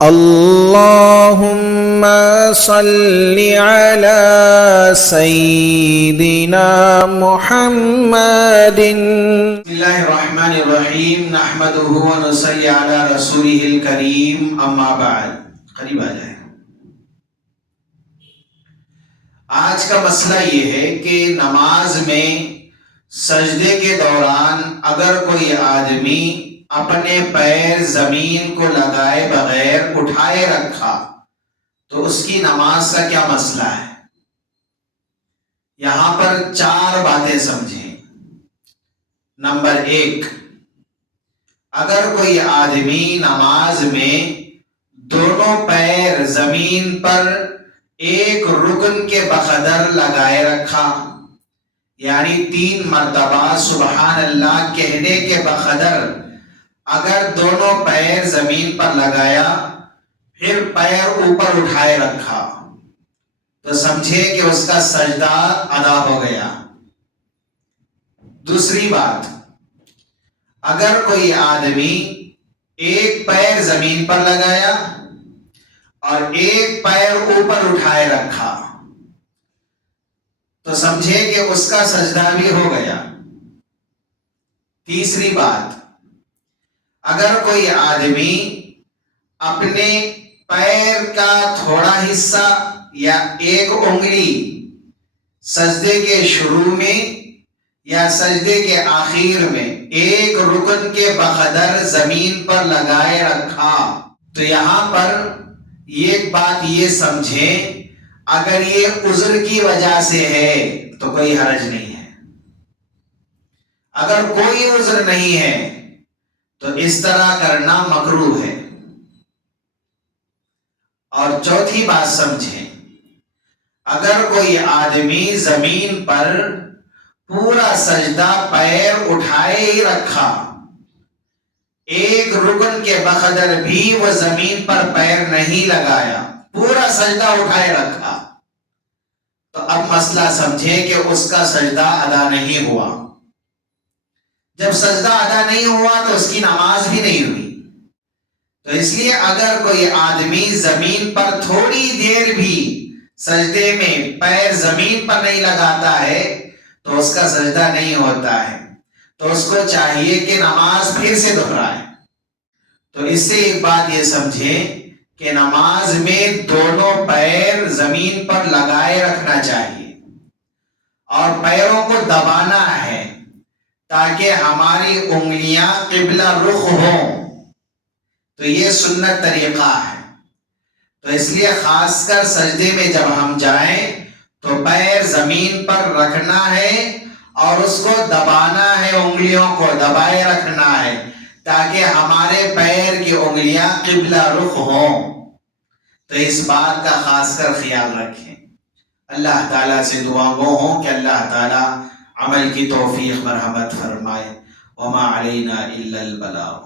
اللهم صل على سيدنا محمد. بسم اللہ الرحمن الرحیم نحمده ونصلی علی رسولہ الکریم اما بعد. قریب آ جائیں. آج کا مسئلہ یہ ہے کہ نماز میں سجدے کے دوران اگر کوئی آدمی اپنے پیر زمین کو لگائے بغیر اٹھائے رکھا تو اس کی نماز کا کیا مسئلہ ہے؟ یہاں پر 4 باتیں سمجھیں. نمبر 1، اگر کوئی آدمی نماز میں دونوں پیر زمین پر ایک رکن کے بقدر لگائے رکھا، یعنی 3 مرتبہ سبحان اللہ کہنے کے بقدر اگر دونوں پیر زمین پر لگایا پھر پیر اوپر اٹھائے رکھا تو سمجھے کہ اس کا سجدہ ادا ہو گیا. دوسری بات، اگر کوئی آدمی ایک پیر زمین پر لگایا اور ایک پیر اوپر اٹھائے رکھا تو سمجھے کہ اس کا سجدہ بھی ہو گیا. تیسری بات، اگر کوئی آدمی اپنے پیر کا تھوڑا حصہ یا ایک انگلی سجدے کے شروع میں یا سجدے کے آخر میں ایک رکن کے بقدر زمین پر لگائے رکھا تو یہاں پر ایک بات یہ سمجھیں، اگر یہ عذر کی وجہ سے ہے تو کوئی حرج نہیں ہے. اگر کوئی عذر نہیں ہے تو اس طرح کرنا مکروہ ہے. اور چوتھی بات سمجھیں، اگر کوئی آدمی زمین پر پورا سجدہ پیر اٹھائے ہی رکھا، ایک رکن کے بقدر بھی وہ زمین پر پیر نہیں لگایا، پورا سجدہ اٹھائے رکھا، تو اب مسئلہ سمجھے کہ اس کا سجدہ ادا نہیں ہوا. جب سجدہ ادا نہیں ہوا تو اس کی نماز بھی نہیں ہوئی. تو اس لیے اگر کوئی آدمی زمین پر تھوڑی دیر بھی سجدے میں پیر زمین پر نہیں لگاتا ہے تو اس کا سجدہ نہیں ہوتا ہے، تو اس کو چاہیے کہ نماز پھر سے دہرائے. تو اس سے ایک بات یہ سمجھیں کہ نماز میں دونوں پیر زمین پر لگائے رکھنا چاہیے اور پیروں کو دبانا ہے تاکہ ہماری انگلیاں قبلہ رخ ہوں. تو یہ سنت طریقہ ہے. تو اس لیے خاص کر سجدے میں جب ہم جائیں تو پیر زمین پر رکھنا ہے اور اس کو دبانا ہے، انگلیوں کو دبائے رکھنا ہے تاکہ ہمارے پیر کی انگلیاں قبلہ رخ ہوں. تو اس بات کا خاص کر خیال رکھیں. اللہ تعالیٰ سے دعا گو ہوں کہ اللہ تعالیٰ عمل کی توفیق مرحمت فرمائے. وما علینا الا البلاغ.